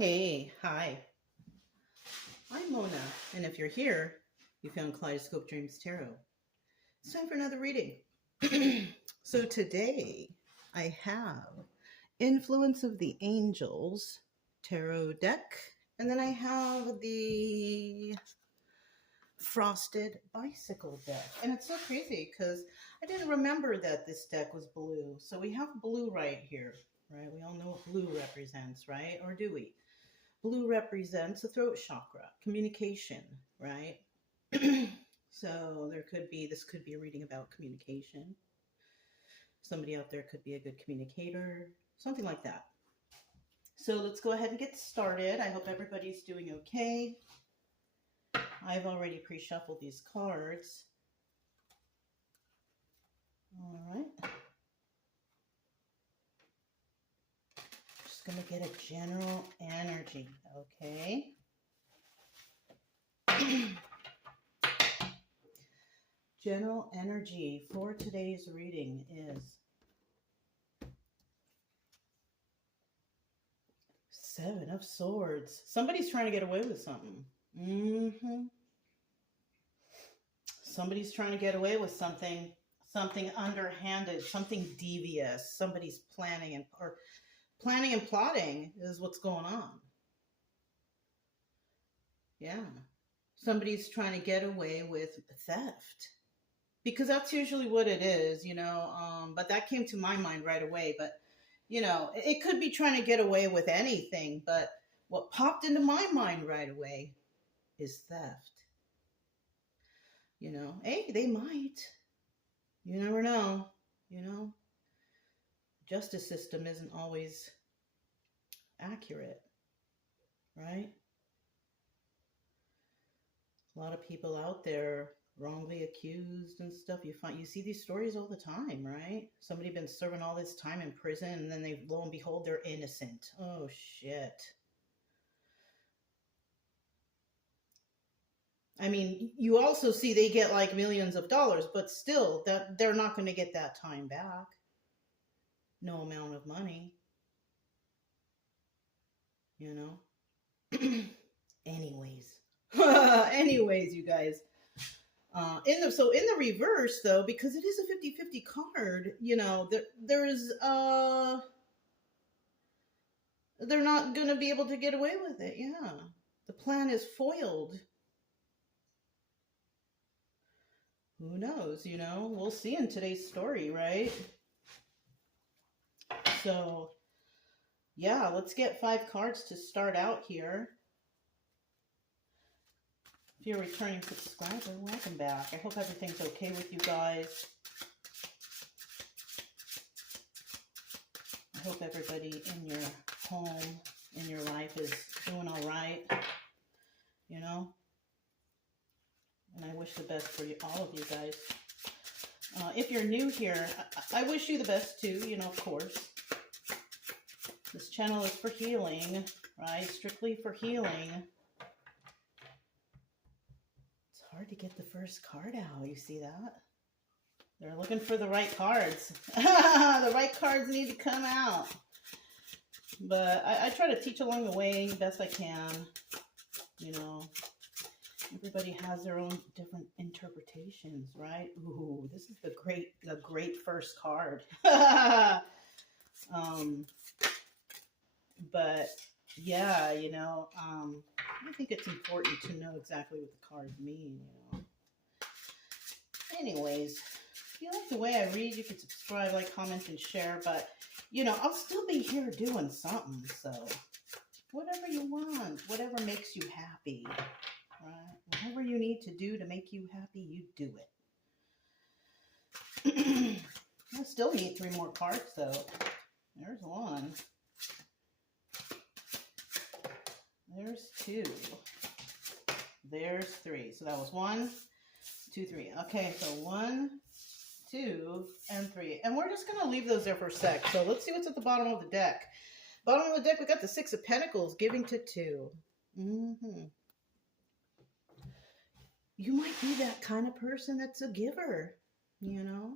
Hey, hi. I'm Mona, and if you're here, you found Kaleidoscope Dreams Tarot. It's time for another reading. So today I have Influence of the Angels Tarot deck, and then I have the Frosted Bicycle deck. And it's so crazy because I didn't remember that this deck was blue. So we have blue right here, right? We all know what blue represents, right? Or do we? Blue represents the throat chakra, communication, right? So this could be a reading about communication. Somebody out there could be a good communicator, something like that. So let's go ahead and get started. I hope everybody's doing okay. I've already pre-shuffled these cards. All right. Just going to get a general energy, okay? General energy for today's reading is Seven of Swords. Somebody's trying to get away with something. Somebody's trying to get away with something underhanded, something devious. Somebody's planning and plotting is what's going on. Yeah. Somebody's trying to get away with theft. Because that's usually what it is, but that came to my mind right away. But, it could be trying to get away with anything, but what popped into my mind right away is theft. Hey, they might. You never know, Justice system isn't always accurate, right? A lot of people out there wrongly accused and stuff. You see these stories all the time, right? Somebody been serving all this time in prison and then lo and behold, they're innocent. Oh shit. I mean, you also see they get like millions of dollars, but still that they're not going to get that time back. No amount of money. Anyways. Anyways, you guys. In the reverse, though, because it is a 50-50 card, they're not going to be able to get away with it. Yeah. The plan is foiled. Who knows, We'll see in today's story, right? So, yeah, let's get 5 cards to start out here. If you're a returning subscriber, welcome back. I hope everything's okay with you guys. I hope everybody in your home, in your life is doing all right, And I wish the best for all of you guys. If you're new here, I wish you the best too, of course. This channel is for healing, right? Strictly for healing. It's hard to get the first card out. You see that? They're looking for the right cards. The right cards need to come out. But I try to teach along the way best I can. Everybody has their own different interpretations, right? Ooh, this is the great first card. But yeah, I think it's important to know exactly what the cards mean, Anyways, if you like the way I read, you can subscribe, like, comment, and share. But, I'll still be here doing something. So whatever you want, whatever makes you happy, right? Whatever you need to do to make you happy, you do it. I still need 3 more cards, though. There's 1. There's 2. There's 3. So that was 1, 2, 3. Okay, so 1, 2, and 3. And we're just going to leave those there for a sec. So let's see what's at the bottom of the deck. Bottom of the deck, we got the 6 of Pentacles, giving to 2. You might be that kind of person that's a giver, Yeah.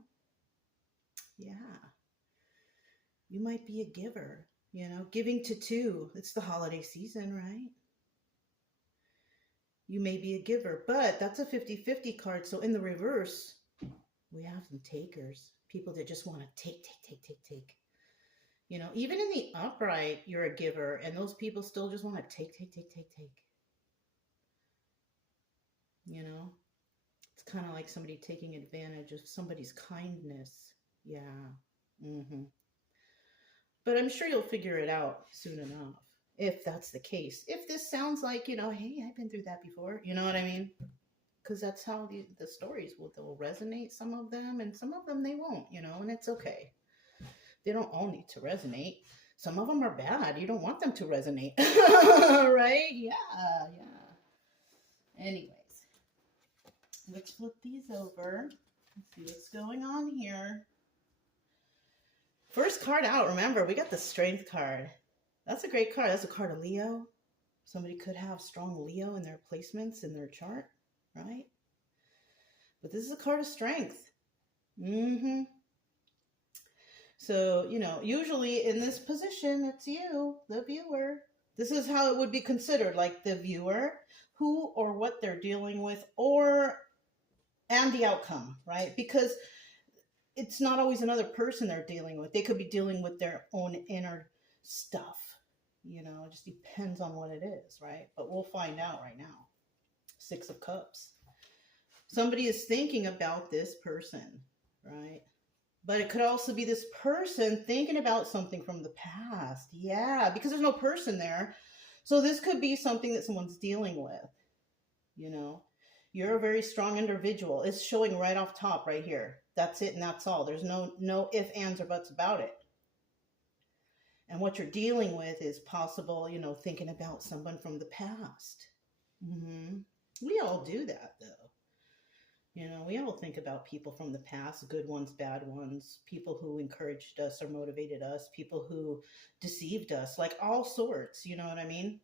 You might be a giver. You know, giving to two. It's the holiday season, right? You may be a giver, but that's a 50-50 card. So in the reverse, we have some takers, people that just want to take, take, take, take, take. You know, even in the upright, you're a giver, and those people still just want to take, take, take, take, take. You know, it's kind of like somebody taking advantage of somebody's kindness. Yeah. Mm-hmm. But I'm sure you'll figure it out soon enough, if that's the case. If this sounds like, you know, hey, I've been through that before, you know what I mean? Because that's how the stories they'll resonate, some of them, and some of them they won't, you know, and it's okay. They don't all need to resonate. Some of them are bad. You don't want them to resonate. Right? Yeah, yeah. Anyways, let's flip these over. Let's see what's going on here. First card out, remember, we got the Strength card. That's a great card. That's a card of Leo. Somebody could have strong Leo in their placements in their chart, right? But this is a card of Strength. Mm-hmm. So, you know, usually in this position, it's you, the viewer. This is how it would be considered, like the viewer, who or what they're dealing with, and the outcome, right? Because it's not always another person they're dealing with. They could be dealing with their own inner stuff. You know, it just depends on what it is, right? But we'll find out right now. 6 of Cups. Somebody is thinking about this person, right? But it could also be this person thinking about something from the past. Yeah, because there's no person there. So this could be something that someone's dealing with. You know, you're a very strong individual. It's showing right off top right here. That's it and that's all. There's no ifs, ands, or buts about it. And what you're dealing with is possible, you know, thinking about someone from the past. Mm-hmm. We all do that, though. You know, we all think about people from the past, good ones, bad ones, people who encouraged us or motivated us, people who deceived us, like all sorts, you know what I mean?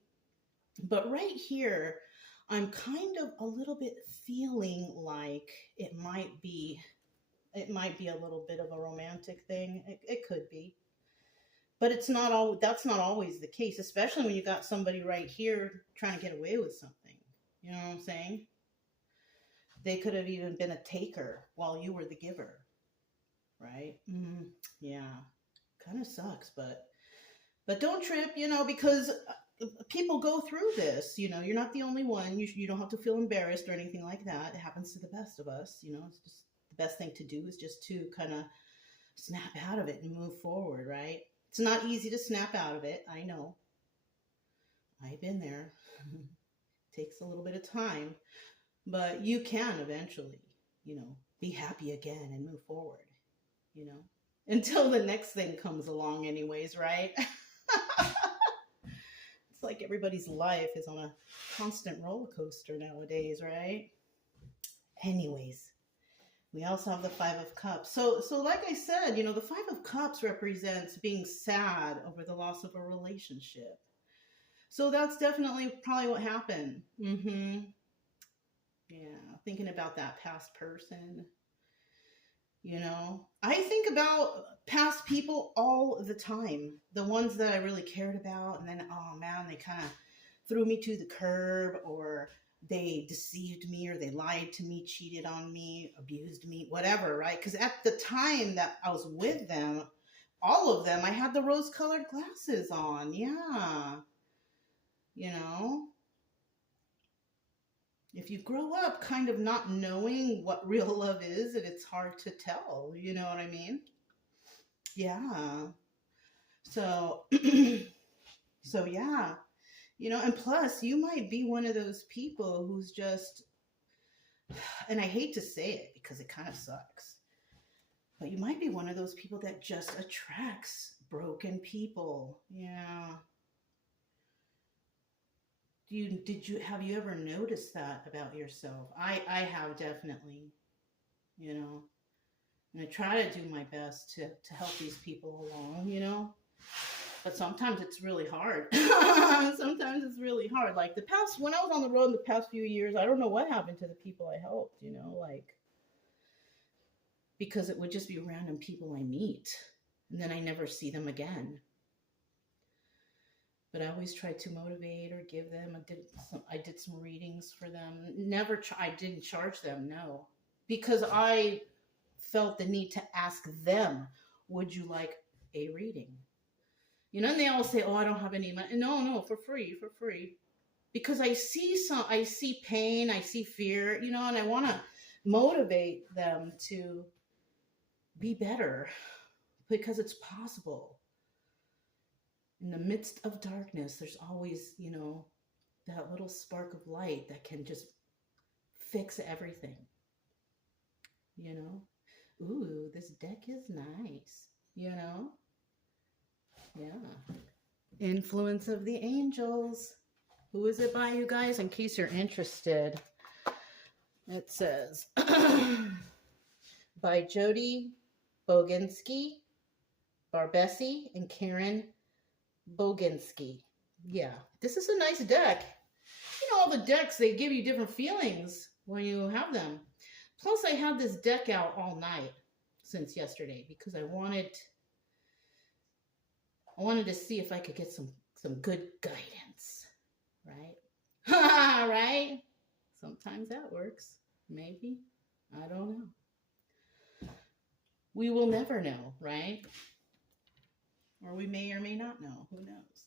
But right here, I'm kind of a little bit feeling like it might be a little bit of a romantic thing. It could be. But that's not always the case, especially when you got somebody right here trying to get away with something. You know what I'm saying? They could have even been a taker while you were the giver, right? Mm, yeah, kind of sucks, but don't trip, you know, because people go through this. You know, you're not the only one. You don't have to feel embarrassed or anything like that. It happens to the best of us. You know, it's just the best thing to do is just to kind of snap out of it and move forward, right? It's not easy to snap out of it. I know. I've been there. Takes a little bit of time. But you can eventually, you know, be happy again and move forward, you know, until the next thing comes along anyways, right? It's like everybody's life is on a constant roller coaster nowadays, right? Anyways, we also have the 5 of Cups. So like I said, you know, the 5 of Cups represents being sad over the loss of a relationship. So that's definitely probably what happened. Mm-hmm. Yeah, thinking about that past person. You know, I think about past people all the time. The ones that I really cared about, and then, oh man, they kind of threw me to the curb, or they deceived me, or they lied to me, cheated on me, abused me, whatever, right? Because at the time that I was with them, all of them, I had the rose-colored glasses on. Yeah. You know? If you grow up kind of not knowing what real love is, and it's hard to tell, you know what I mean? Yeah. So, so yeah, you know, and plus you might be one of those people who's just, and I hate to say it because it kind of sucks, but you might be one of those people that just attracts broken people. Yeah. Have you ever noticed that about yourself? I have, definitely, you know, and I try to do my best to help these people along, you know, but sometimes it's really hard. Sometimes it's really hard. Like when I was on the road in the past few years, I don't know what happened to the people I helped, you know, like, because it would just be random people I meet and then I never see them again. But I always try to motivate or give them. I did some readings for them. I didn't charge them, no, because I felt the need to ask them, would you like a reading? You know, and they all say, oh, I don't have any money. No, no, for free, for free. Because I see pain, I see fear, you know, and I want to motivate them to be better because it's possible. In the midst of darkness, there's always, you know, that little spark of light that can just fix everything. You know? Ooh, this deck is nice. You know? Yeah. Influence of the Angels. Who is it by, you guys? In case you're interested. It says by Jody Boginski, Barbesi, and Karen Boginski. Yeah, this is a nice deck. You know, all the decks, they give you different feelings when you have them. Plus, I had this deck out all night since yesterday because I wanted to see if I could get some good guidance, right? Right? Sometimes that works. Maybe. I don't know. We will never know, right? Or we may or may not know. Who knows?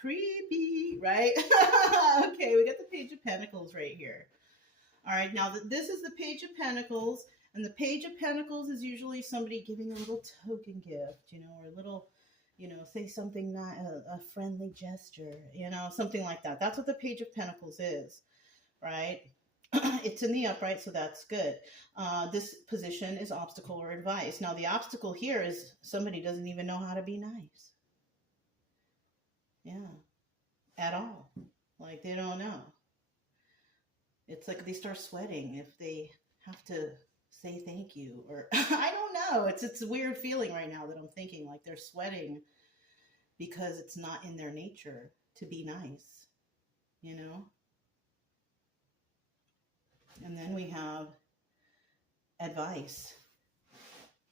Creepy, right? Okay, we got the Page of Pentacles right here. All right, now this is the Page of Pentacles. And the Page of Pentacles is usually somebody giving a little token gift, you know, or a little, you know, say something, not a friendly gesture, you know, something like that. That's what the Page of Pentacles is, right? It's in the upright, so that's good. This position is obstacle or advice. Now, the obstacle here is somebody doesn't even know how to be nice. Yeah, at all. Like, they don't know. It's like they start sweating if they have to say thank you, or I don't know. It's a weird feeling right now that I'm thinking like they're sweating because it's not in their nature to be nice, you know? And then we have advice.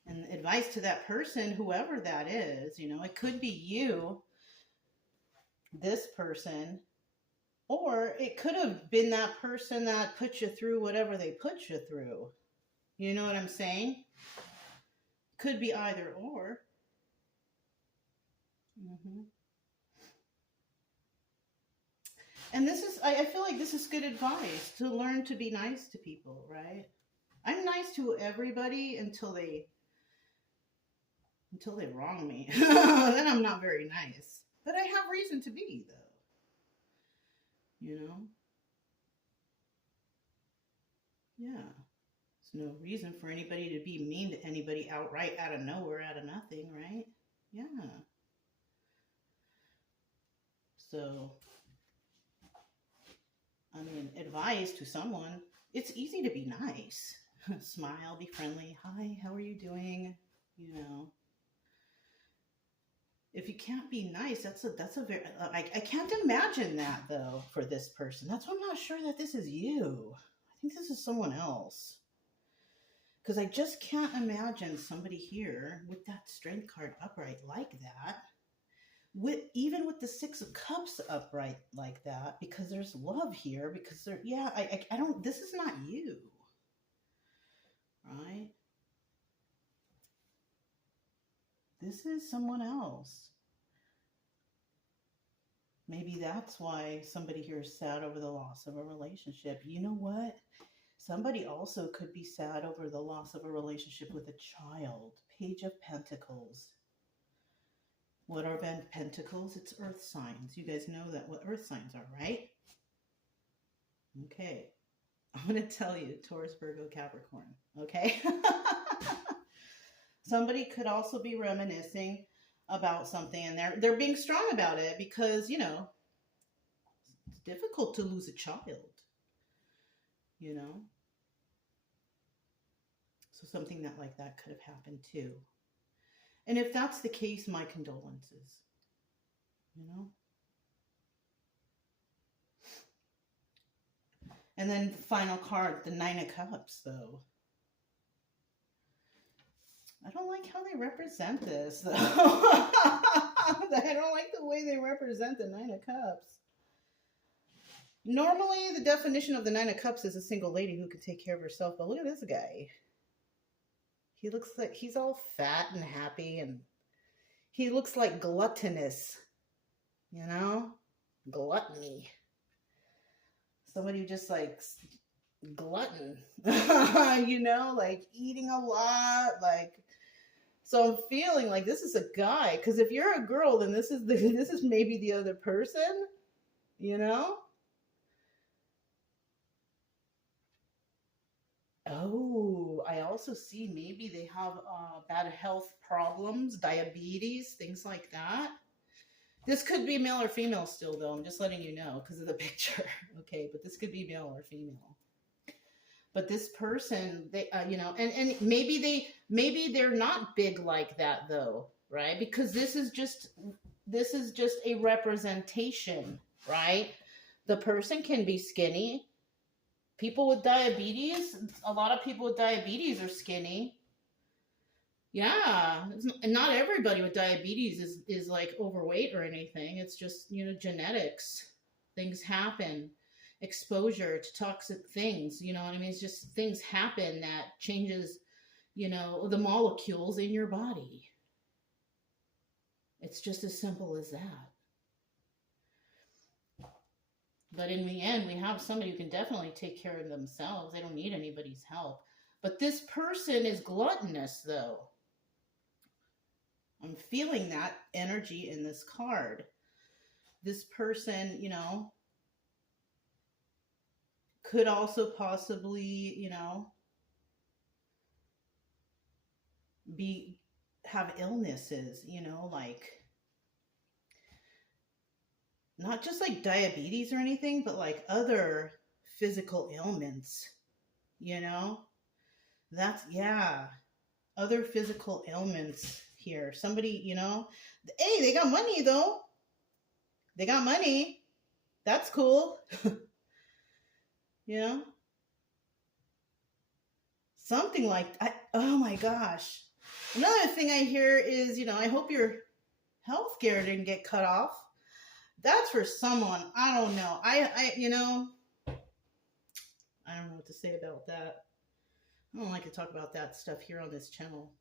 And advice to that person, whoever that is, you know, it could be you, this person, or it could have been that person that put you through whatever they put you through. You know what I'm saying? Could be either or. And this is, I feel like this is good advice to learn to be nice to people, right? I'm nice to everybody until they wrong me. Then I'm not very nice. But I have reason to be, though. You know? Yeah. There's no reason for anybody to be mean to anybody outright, out of nowhere, out of nothing, right? Yeah. So, I mean, advice to someone, it's easy to be nice. Smile, be friendly. Hi, how are you doing? You know. If you can't be nice, that's a very, I can't imagine that though for this person. That's why I'm not sure that this is you. I think this is someone else. Because I just can't imagine somebody here with that Strength card upright like that. Even with the Six of Cups upright like that, because there's love here, because there, yeah, I don't, this is not you. Right? This is someone else. Maybe that's why somebody here is sad over the loss of a relationship. You know what? Somebody also could be sad over the loss of a relationship with a child. Page of Pentacles. What are pentacles? It's earth signs. You guys know that what earth signs are, right? Okay. I'm going to tell you, Taurus, Virgo, Capricorn. Okay? Somebody could also be reminiscing about something, and they're being strong about it because, you know, it's difficult to lose a child, you know? So something that like that could have happened too. And if that's the case, my condolences, you know? And then the final card, the Nine of Cups, though. I don't like how they represent this, though. I don't like the way they represent the Nine of Cups. Normally, the definition of the Nine of Cups is a single lady who can take care of herself, but look at this guy. He looks like he's all fat and happy, and he looks like gluttonous, you know? Gluttony. Somebody who just like glutton, you know, like eating a lot, like. So I'm feeling like this is a guy, because if you're a girl, then this is maybe the other person, you know? Oh, I also see maybe they have bad health problems, diabetes, things like that. This could be male or female still, though. I'm just letting you know because of the picture. Okay, but this could be male or female. But this person, they, you know, and maybe they're not big like that though, right? Because this is just a representation, right? The person can be skinny. People with diabetes, a lot of people with diabetes are skinny. Yeah, not everybody with diabetes is like overweight or anything. It's just, you know, genetics. Things happen. Exposure to toxic things, you know what I mean? It's just things happen that changes, you know, the molecules in your body. It's just as simple as that. But in the end, we have somebody who can definitely take care of themselves. They don't need anybody's help. But this person is gluttonous, though. I'm feeling that energy in this card. This person, you know, could also possibly, you know, have illnesses, you know, like not just like diabetes or anything, but like other physical ailments, you know? That's, yeah, other physical ailments here. Somebody, you know, hey, they got money though. They got money. That's cool. You know? Something like, oh my gosh. Another thing I hear is, you know, I hope your health care didn't get cut off. That's for someone. I don't know. You know, I don't know what to say about that. I don't like to talk about that stuff here on this channel,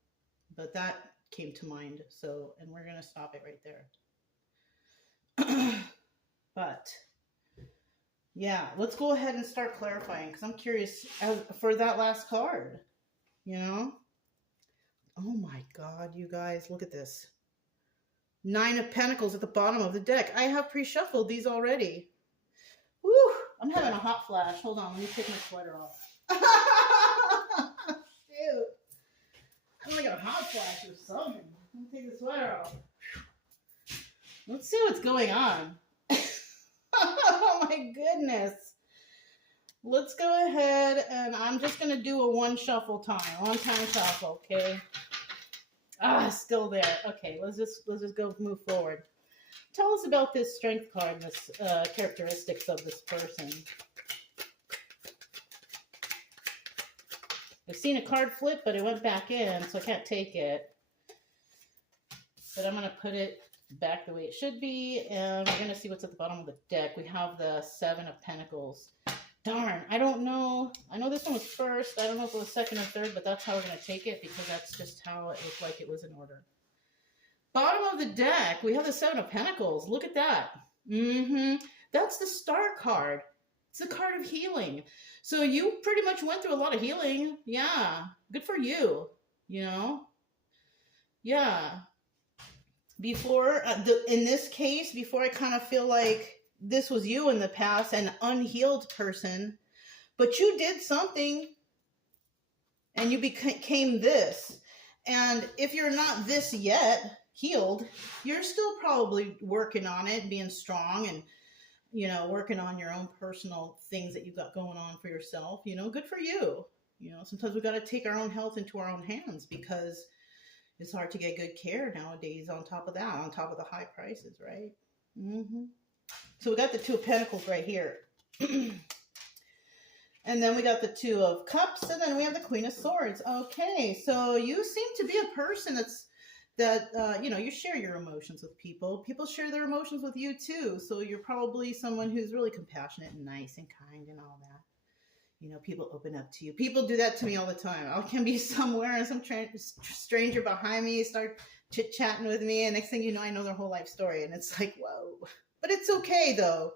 but that came to mind. So, and we're going to stop it right there. But yeah, let's go ahead and start clarifying, because I'm curious for that last card, you know? Oh my God, you guys, look at this. 9 of Pentacles at the bottom of the deck. I have pre-shuffled these already. Woo! I'm having a hot flash. Hold on, let me take my sweater off. Shoot. I'm like a hot flash or something. Let me take the sweater off. Let's see what's going on. Oh my goodness. Let's go ahead and I'm just going to do a one time shuffle, okay? Still there. Okay, let's just go move forward. Tell us about this strength card, this characteristics of this person. I've seen a card flip, but it went back in, so I can't take it. But I'm going to put it back the way it should be, and we're going to see what's at the bottom of the deck. We have the 7 of Pentacles. Darn, I don't know. I know this one was first. I don't know if it was second or third, but that's how we're going to take it, because that's just how it looked like it was in order. Bottom of the deck, we have the 7 of Pentacles. Look at that. That's the Star card. It's the card of healing. So you pretty much went through a lot of healing. Yeah. Good for you. You know? Yeah. Before, in this case, before I kind of feel like this was you in the past, an unhealed person, but you did something and you became this. And if you're not this yet, healed, you're still probably working on it, being strong and, you know, working on your own personal things that you've got going on for yourself. You know, good for you. You know, sometimes we got to take our own health into our own hands, because it's hard to get good care nowadays, on top of that, on top of the high prices, right? So we got the 2 of Pentacles right here. And then we got the Two of Cups, and then we have the Queen of Swords. Okay, so you seem to be a person you share your emotions with people. People share their emotions with you too. So you're probably someone who's really compassionate and nice and kind and all that. People open up to you. People do that to me all the time. I can be somewhere and some stranger behind me start chit-chatting with me, and next thing you know, I know their whole life story, and it's like, whoa. But it's okay though.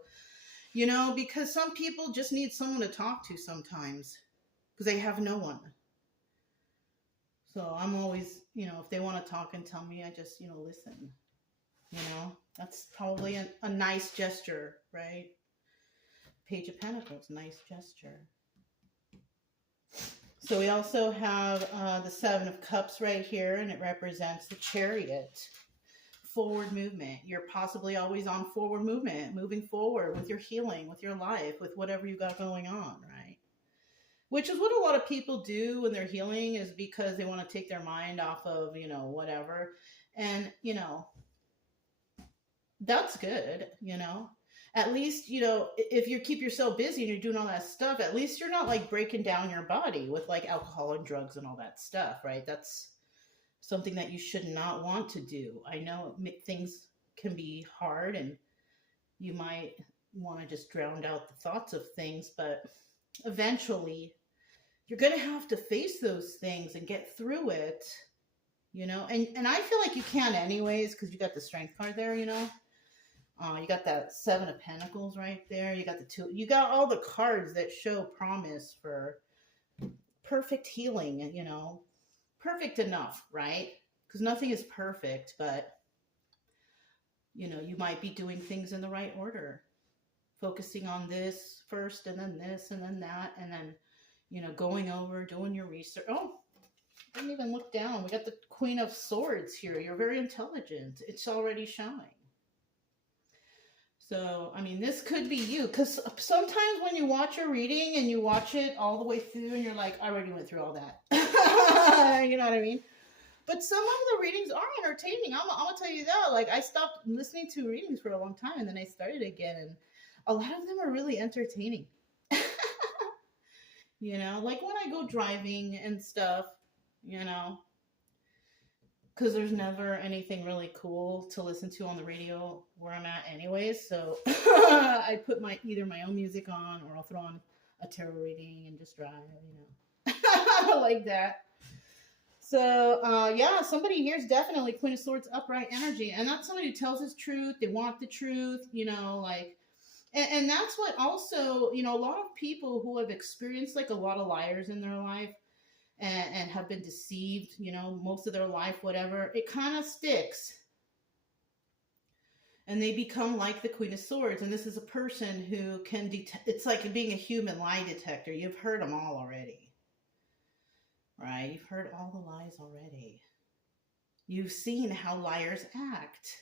Because some people just need someone to talk to sometimes because they have no one. So I'm always, if they want to talk and tell me, I just, listen. That's probably a nice gesture, right? Page of Pentacles, nice gesture. So we also have the Seven of Cups right here, and it represents the Chariot. Forward movement. You're possibly always on forward movement, moving forward with your healing, with your life, with whatever you got going on, right? Which is what a lot of people do when they're healing, is because they want to take their mind off of, whatever. And, that's good, At least, if you keep yourself busy and you're doing all that stuff, at least you're not like breaking down your body with like alcohol and drugs and all that stuff, right? That's something that you should not want to do. I know things can be hard and you might want to just drown out the thoughts of things, but eventually you're going to have to face those things and get through it, and I feel like you can anyways, because you got the Strength card there, you got that Seven of Pentacles right there. You got the two, you got all the cards that show promise for perfect healing, perfect enough, right? Because nothing is perfect, but you might be doing things in the right order, focusing on this first and then this and then that, and then going over doing your research. Oh, I didn't even look down. We got the Queen of Swords here. You're very intelligent. It's already showing. So, I mean, this could be you, because sometimes when you watch a reading and you watch it all the way through and you're like, I already went through all that. You know what I mean? But some of the readings are entertaining. I'm going to tell you that. Like, I stopped listening to readings for a long time, and then I started again, and a lot of them are really entertaining. Like when I go driving and stuff, because there's never anything really cool to listen to on the radio where I'm at anyways. So I put either my own music on, or I'll throw on a tarot reading and just drive, like that. So, yeah, somebody here is definitely Queen of Swords, upright energy. And that's somebody who tells us truth. They want the truth, and that's what also, a lot of people who have experienced like a lot of liars in their life, and have been deceived, most of their life, whatever, it kind of sticks. And they become like the Queen of Swords. And this is a person who can it's like being a human lie detector. You've heard them all already, right? You've heard all the lies already. You've seen how liars act,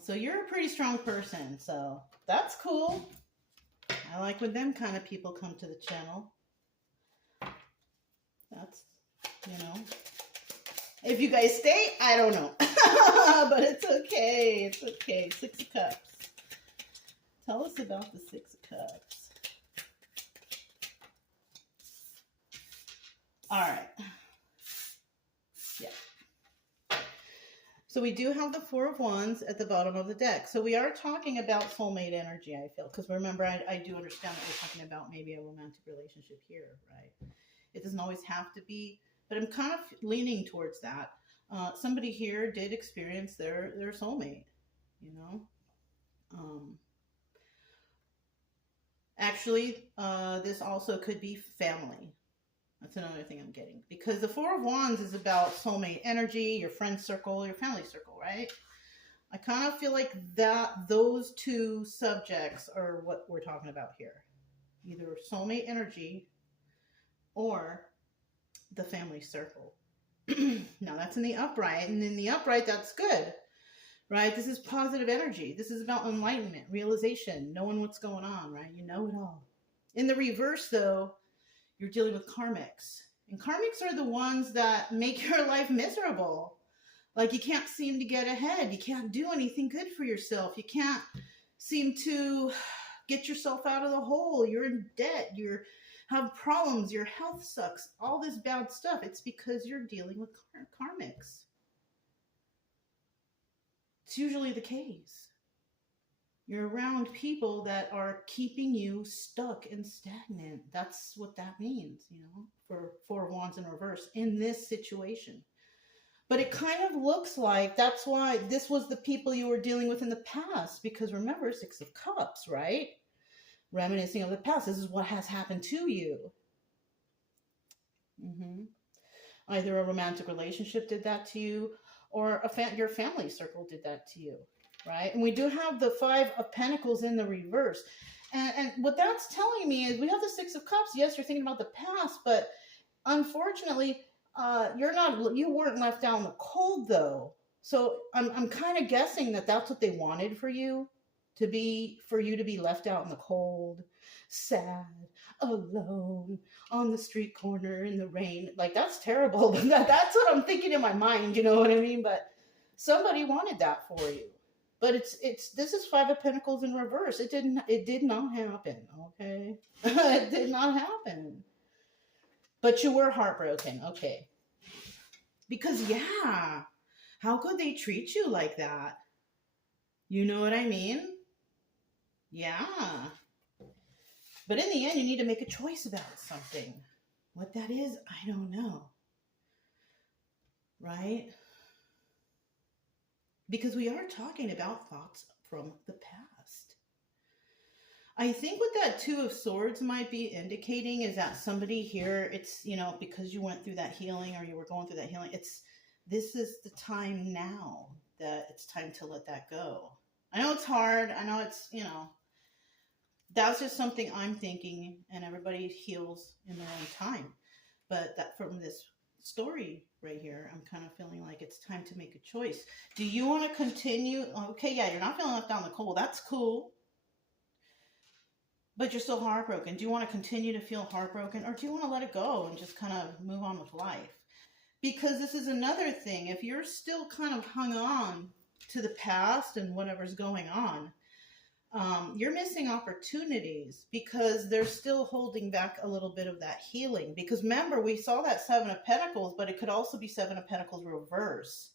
so you're a pretty strong person. So that's cool. I like when them kind of people come to the channel. That's, if you guys stay, I don't know, but it's okay. It's okay. Six of Cups. Tell us about the Six of Cups. All right. Yeah. So we do have the Four of Wands at the bottom of the deck. So we are talking about soulmate energy, I feel, because remember, I do understand that we're talking about maybe a romantic relationship here, right? It doesn't always have to be, but I'm kind of leaning towards that. Somebody here did experience their soulmate, Actually, this also could be family. That's another thing I'm getting. Because the Four of Wands is about soulmate energy, your friend circle, your family circle, right? I kind of feel like those two subjects are what we're talking about here. Either soulmate energy or the family circle. Now that's in the upright, and in the upright, that's good, right? This is positive energy. This is about enlightenment, realization, knowing what's going on, right? You know it all. In the reverse, though, you're dealing with karmics, and karmics are the ones that make your life miserable. Like, you can't seem to get ahead. You can't do anything good for yourself. You can't seem to get yourself out of the hole. You're in debt. You have problems. Your health sucks. All this bad stuff. It's because you're dealing with karmics. It's usually the case. You're around people that are keeping you stuck and stagnant. That's what that means, you know, for Four of Wands in reverse in this situation. But it kind of looks like that's why this was the people you were dealing with in the past. Because remember, Six of Cups, right? Reminiscing of the past. This is what has happened to you. Either a romantic relationship did that to you, or your family circle did that to you, right? And we do have the Five of Pentacles in the reverse. And what that's telling me is we have the Six of Cups. Yes, you're thinking about the past, but unfortunately, you weren't left out in the cold, though. So I'm kind of guessing that that's what they wanted for you to be left out in the cold, sad, alone, on the street corner in the rain. Like, that's terrible. That's what I'm thinking in my mind, you know what I mean? But somebody wanted that for you. But this is Five of Pentacles in reverse. It did not happen, okay? It did not happen. But you were heartbroken, okay. Because, yeah, how could they treat you like that? You know what I mean? Yeah. But in the end, you need to make a choice about something. What that is, I don't know. Right? Because we are talking about thoughts from the past. I think what that Two of Swords might be indicating is that somebody here, it's, you know, because you went through that healing or you were going through that healing, this is the time now that it's time to let that go. I know it's hard. I know it's, you know, that's just something I'm thinking, and everybody heals in their own time. But that from this story right here, I'm kind of feeling like it's time to make a choice. Do you want to continue? Okay, yeah, you're not feeling left down the cold. That's cool. But you're still heartbroken. Do you want to continue to feel heartbroken, or do you want to let it go and just kind of move on with life? Because this is another thing. If you're still kind of hung on to the past and whatever's going on, you're missing opportunities because they're still holding back a little bit of that healing. Because remember, we saw that Seven of Pentacles, but it could also be Seven of Pentacles reverse.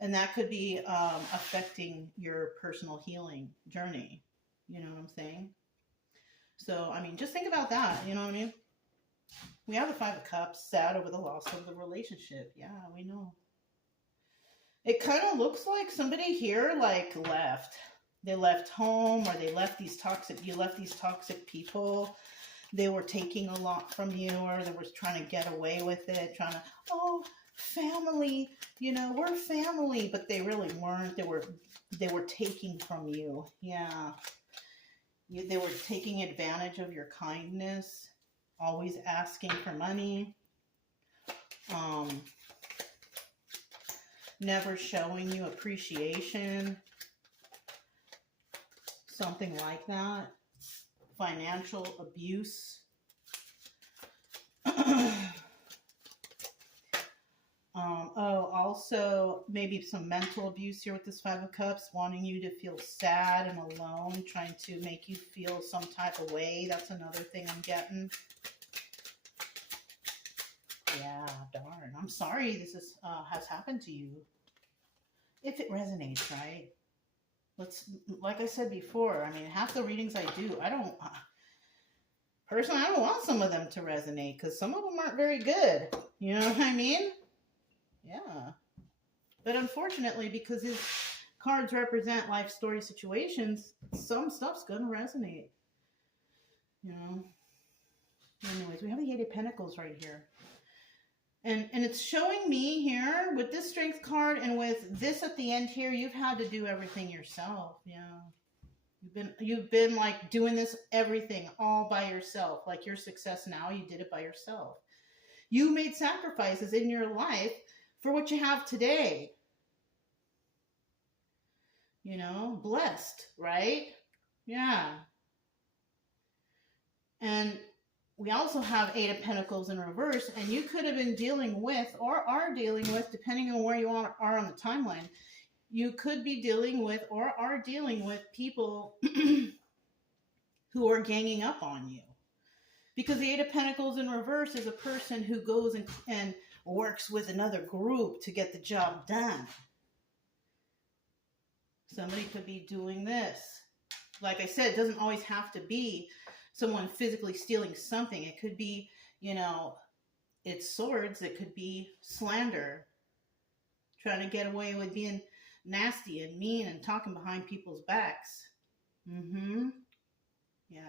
And that could be affecting your personal healing journey. You know what I'm saying? So, I mean, just think about that. You know what I mean? We have the Five of Cups, sad over the loss of the relationship. Yeah, we know. It kind of looks like somebody here, like, left. They left home, or you left these toxic people. They were taking a lot from you, or they were trying to get away with it, oh, family, you know, we're family, but they really weren't. They were taking from you. Yeah. They were taking advantage of your kindness, always asking for money, never showing you appreciation. Something like that. Financial abuse. Also maybe some mental abuse here with this Five of Cups, wanting you to feel sad and alone, trying to make you feel some type of way. That's another thing I'm getting. Yeah, darn. I'm sorry this has happened to you. If it resonates, right? Like I said before, I mean, half the readings I do, personally, I don't want some of them to resonate because some of them aren't very good. You know what I mean? Yeah. But unfortunately, because his cards represent life story situations, some stuff's going to resonate. You know? Anyways, we have the Eight of Pentacles right here. And it's showing me here with this Strength card and with this at the end here, you've had to do everything yourself. Yeah. You've been like doing this everything all by yourself. Like your success now, you did it by yourself. You made sacrifices in your life for what you have today. You know, blessed, right? Yeah. And we also have Eight of Pentacles in reverse, and you could have been dealing with, or are dealing with, depending on where you are on the timeline, you could be dealing with or are dealing with people who are ganging up on you. Because the Eight of Pentacles in reverse is a person who goes and works with another group to get the job done. Somebody could be doing this. Like I said, it doesn't always have to be someone physically stealing something. It could be, you know, it's swords. It could be slander. Trying to get away with being nasty and mean and talking behind people's backs. Yeah.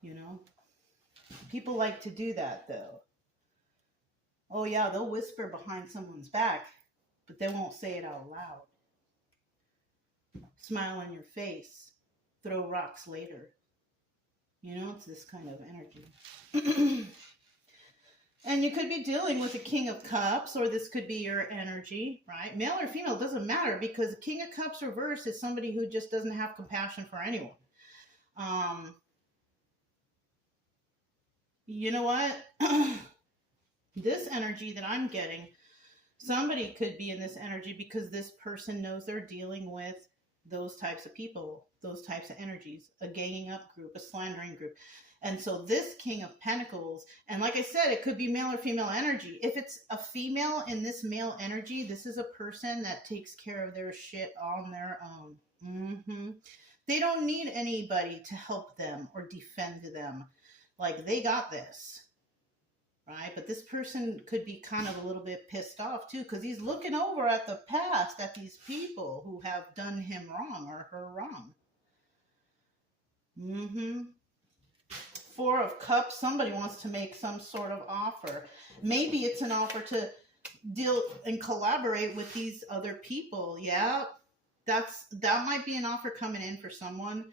You know, people like to do that though. Oh yeah, they'll whisper behind someone's back, but they won't say it out loud. Smile in your face, throw rocks later. You know, it's this kind of energy. And you could be dealing with a King of Cups, or this could be your energy, right? Male or female, doesn't matter, because the King of Cups reverse is somebody who just doesn't have compassion for anyone. You know what? This energy that I'm getting, somebody could be in this energy because this person knows they're dealing with those types of people, those types of energies, a ganging up group, a slandering group. And so this King of Pentacles, and like I said, it could be male or female energy. If it's a female in this male energy, this is a person that takes care of their shit on their own. They don't need anybody to help them or defend them. Like, they got this, right? But this person could be kind of a little bit pissed off too, because he's looking over at the past, at these people who have done him wrong or her wrong. Four of Cups, somebody wants to make some sort of offer. Maybe it's an offer to deal and collaborate with these other people. Yeah, that might be an offer coming in for someone.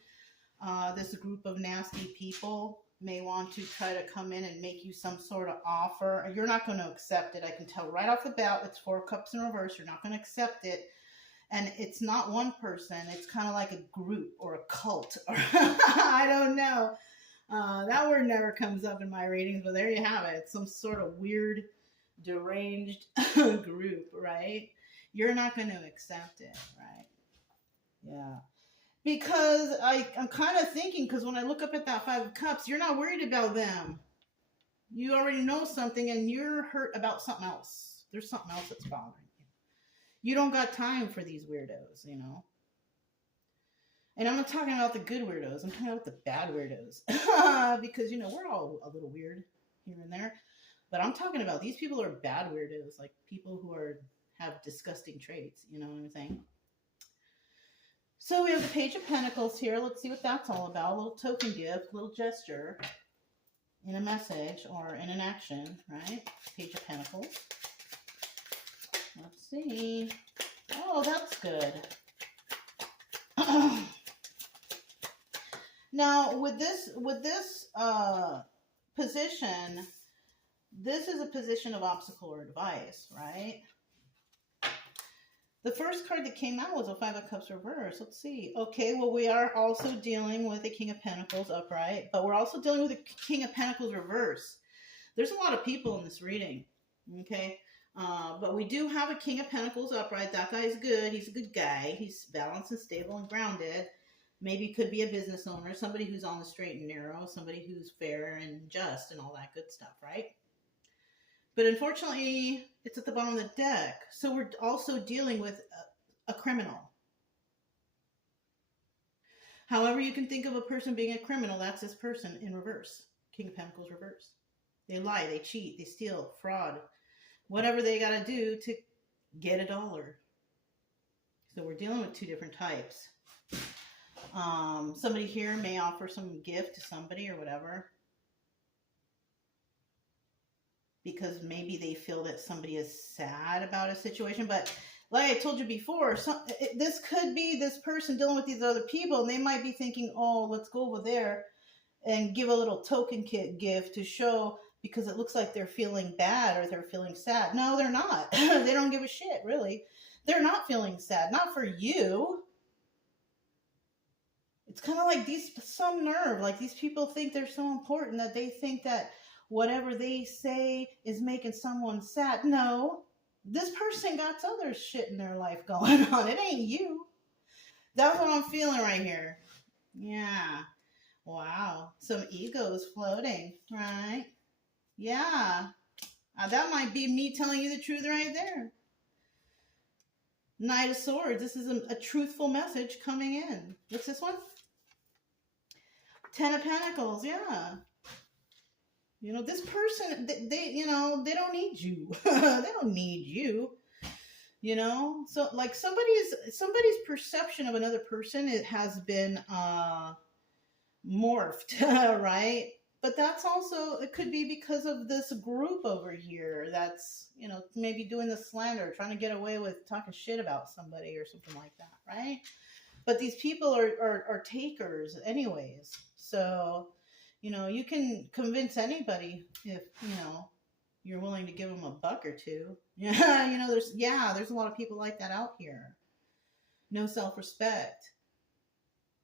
This group of nasty people may want to try to come in and make you some sort of offer. You're not going to accept it. I can tell right off the bat. It's Four of Cups in reverse. You're not going to accept it. And it's not one person. It's kind of like a group or a cult. Or I don't know. That word never comes up in my readings, but there you have it. It's some sort of weird, deranged group, right? You're not going to accept it, right? Yeah. Because I'm kind of thinking, because when I look up at that Five of Cups, you're not worried about them. You already know something and you're hurt about something else. There's something else that's bothering you. You don't got time for these weirdos, you know. And I'm not talking about the good weirdos. I'm talking about the bad weirdos. Because, you know, we're all a little weird here and there. But I'm talking about these people are bad weirdos. Like people who have disgusting traits. You know what I'm saying? So we have the Page of Pentacles here. Let's see what that's all about. A little token gift, a little gesture in a message or in an action, right? Page of Pentacles. Let's see. Oh, that's good. Now, with this position, this is a position of obstacle or device, right? The first card that came out was a Five of Cups reverse. Let's see. Okay, well, we are also dealing with a King of Pentacles upright, but we're also dealing with a King of Pentacles reverse. There's a lot of people in this reading, okay? But we do have a King of Pentacles upright. That guy's good. He's a good guy. He's balanced and stable and grounded. Maybe could be a business owner, somebody who's on the straight and narrow, somebody who's fair and just and all that good stuff, right? But unfortunately, it's at the bottom of the deck. So we're also dealing with a criminal. However you can think of a person being a criminal, that's this person in reverse. King of Pentacles reverse. They lie, they cheat, they steal, fraud. Whatever they got to do to get $1. So we're dealing with two different types. Somebody here may offer some gift to somebody or whatever. Because maybe they feel that somebody is sad about a situation. But like I told you before, this could be this person dealing with these other people. And they might be thinking, oh, let's go over there and give a little token gift to show, because it looks like they're feeling bad or they're feeling sad. No, they're not. They don't give a shit, really. They're not feeling sad. Not for you. It's kind of like some nerve. Like these people think they're so important that they think that whatever they say is making someone sad. No, this person got other shit in their life going on. It ain't you. That's what I'm feeling right here. Yeah. Wow. Some egos floating, right? Yeah. That might be me telling you the truth right there. Knight of Swords. This is a truthful message coming in. What's this one? Ten of Pentacles. Yeah. You know, this person, they you know, they don't need you. They don't need you. You know, so like somebody's perception of another person, it has been morphed, right? But that's also, it could be because of this group over here that's, you know, maybe doing the slander, trying to get away with talking shit about somebody or something like that, right? But these people are takers anyways. So, you know, you can convince anybody if, you know, you're willing to give them a buck or two. Yeah, you know, there's a lot of people like that out here. No self-respect.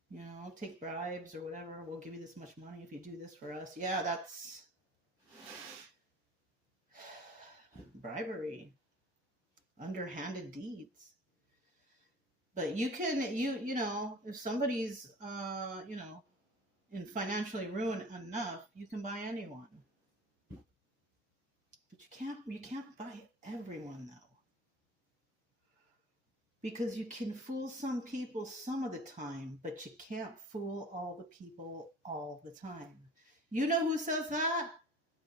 You know, take bribes or whatever. We'll give you this much money if you do this for us. Yeah, that's bribery. Underhanded deeds. But you can, you know, if somebody's, you know, in financially ruined enough, you can buy anyone. But you can't buy everyone though. Because you can fool some people some of the time, but you can't fool all the people all the time. You know who says that?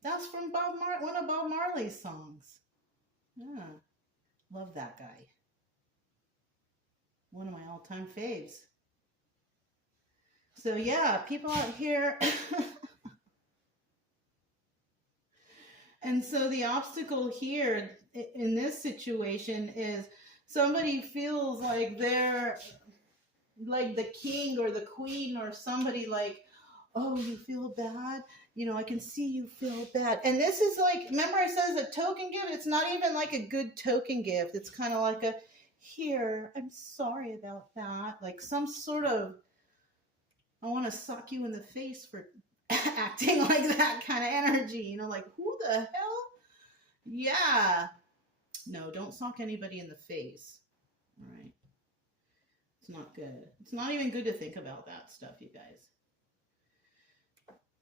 That's from one of Bob Marley's songs. Yeah, love that guy. One of my all-time faves. So yeah, people out here. And so the obstacle here in this situation is somebody feels like they're like the king or the queen or somebody, like, oh, you feel bad? You know, I can see you feel bad. And this is like, remember I said it's a token gift? It's not even like a good token gift. It's kind of like a, here, I'm sorry about that. Like some sort of, I want to suck you in the face for acting like that kind of energy. You know, like, who the hell? Yeah. No, don't sock anybody in the face. All right. It's not good. It's not even good to think about that stuff, you guys.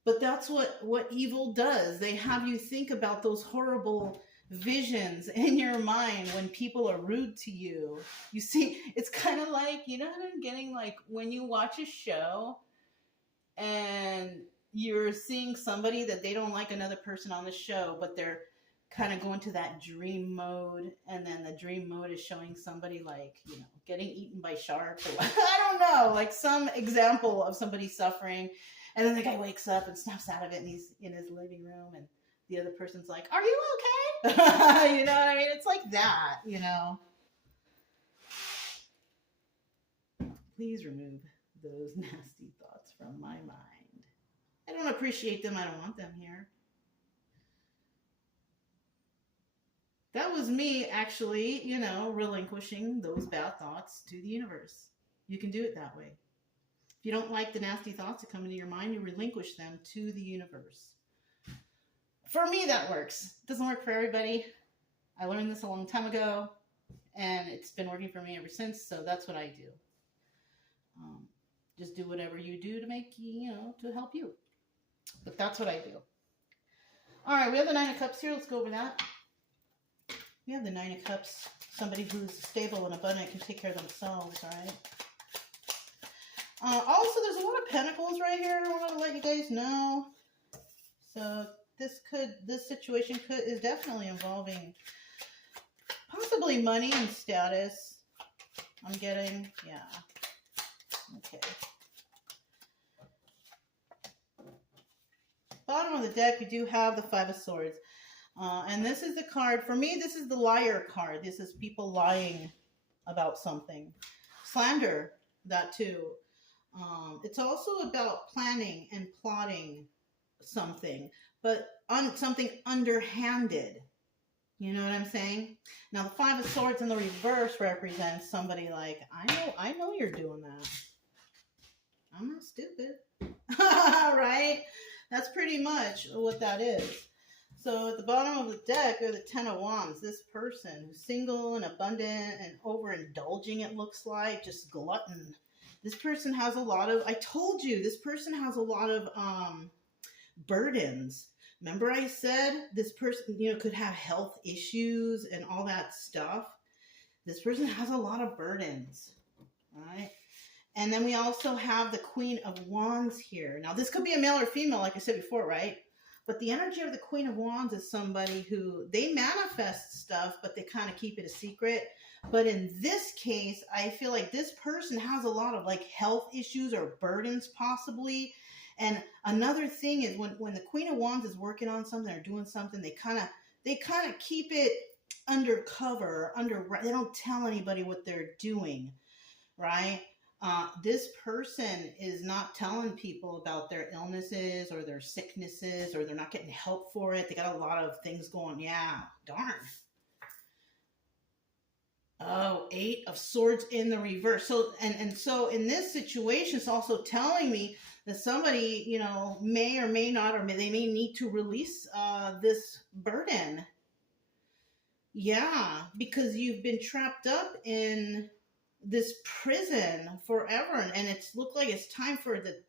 But that's what evil does. They have you think about those horrible visions in your mind when people are rude to you. You see, it's kind of like, you know what I'm getting? Like when you watch a show and you're seeing somebody that they don't like another person on the show, but they're kind of going to that dream mode, and then the dream mode is showing somebody like, you know, getting eaten by sharks or I don't know, like some example of somebody suffering, and then the guy wakes up and snaps out of it and he's in his living room and the other person's like, are you okay? You know what I mean? It's like that, you know. Please remove those nasty thoughts from my mind. I don't appreciate them. I don't want them here. That was me actually, you know, relinquishing those bad thoughts to the universe. You can do it that way. If you don't like the nasty thoughts that come into your mind, you relinquish them to the universe. For me, that works. It doesn't work for everybody. I learned this a long time ago, and it's been working for me ever since, so that's what I do. Just do whatever you do to make, you know, to help you. But that's what I do. All right, we have the Nine of Cups here. Let's go over that. We have the Nine of Cups. Somebody who's stable and abundant can take care of themselves, all right? Also, there's a lot of pentacles right here. I want to let you guys know. So this situation is definitely involving possibly money and status. I'm getting, yeah. Okay. Bottom of the deck, we do have the Five of Swords. And this is the card, for me, this is the liar card. This is people lying about something. Slander, that too. It's also about planning and plotting something, but something underhanded. You know what I'm saying? Now, the Five of Swords in the reverse represents somebody like, I know you're doing that. I'm not stupid. Right? That's pretty much what that is. So at the bottom of the deck are the Ten of Wands. This person who's single and abundant and overindulging, it looks like, just glutton. This person has a lot of, I told you, this person has a lot of burdens. Remember I said this person, could have health issues and all that stuff. This person has a lot of burdens, right? And then we also have the Queen of Wands here. Now, this could be a male or female, like I said before, right? But the energy of the Queen of Wands is somebody who, they manifest stuff, but they kind of keep it a secret. But in this case, I feel like this person has a lot of like health issues or burdens possibly. And another thing is when the Queen of Wands is working on something or doing something, they kind of keep it undercover, they don't tell anybody what they're doing, right? This person is not telling people about their illnesses or their sicknesses, or they're not getting help for it. They got a lot of things going. Yeah, darn. Oh, 8 of Swords in the reverse. So, and so in this situation, it's also telling me that somebody, may or may not, or they may need to release this burden. Yeah, because you've been trapped up in this prison forever, and it's looked like it's time for the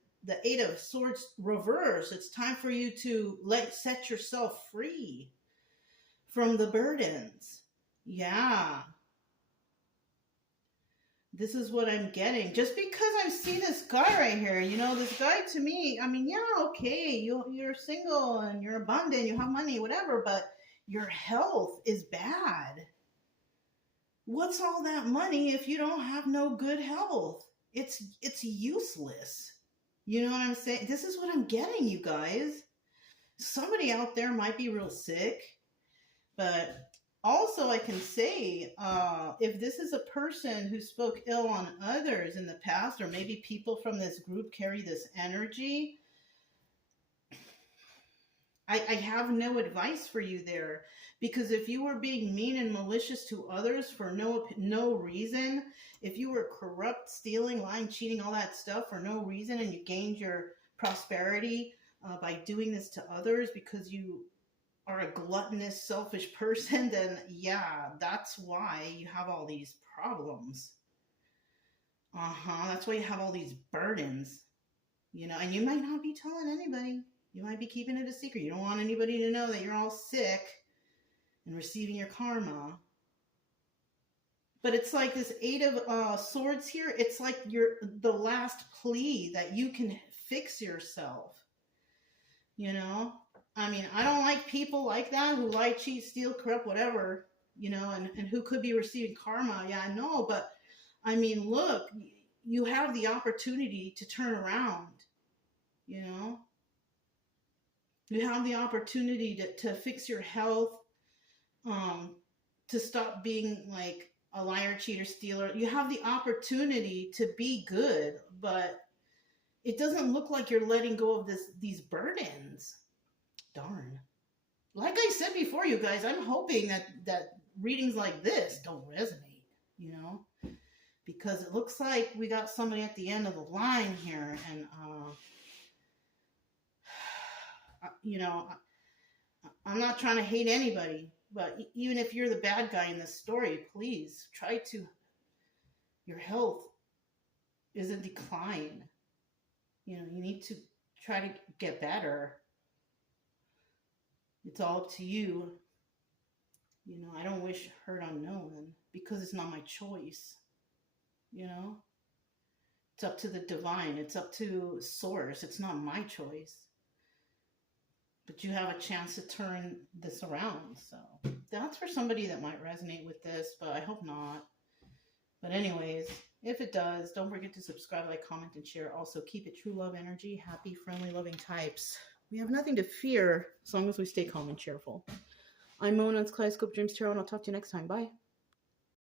8 of Swords reverse. It's time for you to set yourself free from the burdens. Yeah. This is what I'm getting. Just because I see this guy right here, this guy to me, I mean, yeah, okay, you're single and you're abundant, you have money, whatever, but your health is bad. What's all that money if you don't have no good health? It's useless. You know what I'm saying? This is what I'm getting, you guys. Somebody out there might be real sick, but also I can say, if this is a person who spoke ill on others in the past, or maybe people from this group carry this energy, I have no advice for you there. Because if you were being mean and malicious to others for no reason, if you were corrupt, stealing, lying, cheating, all that stuff for no reason, and you gained your prosperity by doing this to others because you are a gluttonous, selfish person, then yeah, that's why you have all these problems. That's why you have all these burdens, and you might not be telling anybody. You might be keeping it a secret. You don't want anybody to know that you're all sick and receiving your karma. But it's like this 8 of Swords here. It's like the last plea that you can fix yourself. I mean, I don't like people like that who lie, cheat, steal, corrupt, whatever, and who could be receiving karma. Yeah, I know. But I mean, look, you have the opportunity to turn around, You have the opportunity to fix your health, to stop being like a liar, cheater, stealer. You have the opportunity to be good, but it doesn't look like you're letting go of these burdens. Darn. Like I said before, you guys, I'm hoping that readings like this don't resonate, because it looks like we got somebody at the end of the line here, and I'm not trying to hate anybody, but even if you're the bad guy in this story, please try to, your health is in decline. You need to try to get better. It's all up to you. I don't wish hurt on no one because it's not my choice. It's up to the divine. It's up to source. It's not my choice. But you have a chance to turn this around. So that's for somebody that might resonate with this, but I hope not. But anyways, if it does, don't forget to subscribe, like, comment, and share. Also, keep it true love energy. Happy, friendly, loving types. We have nothing to fear as long as we stay calm and cheerful. I'm Mona. It's Kaleidoscope Dreams Tarot, and I'll talk to you next time. Bye.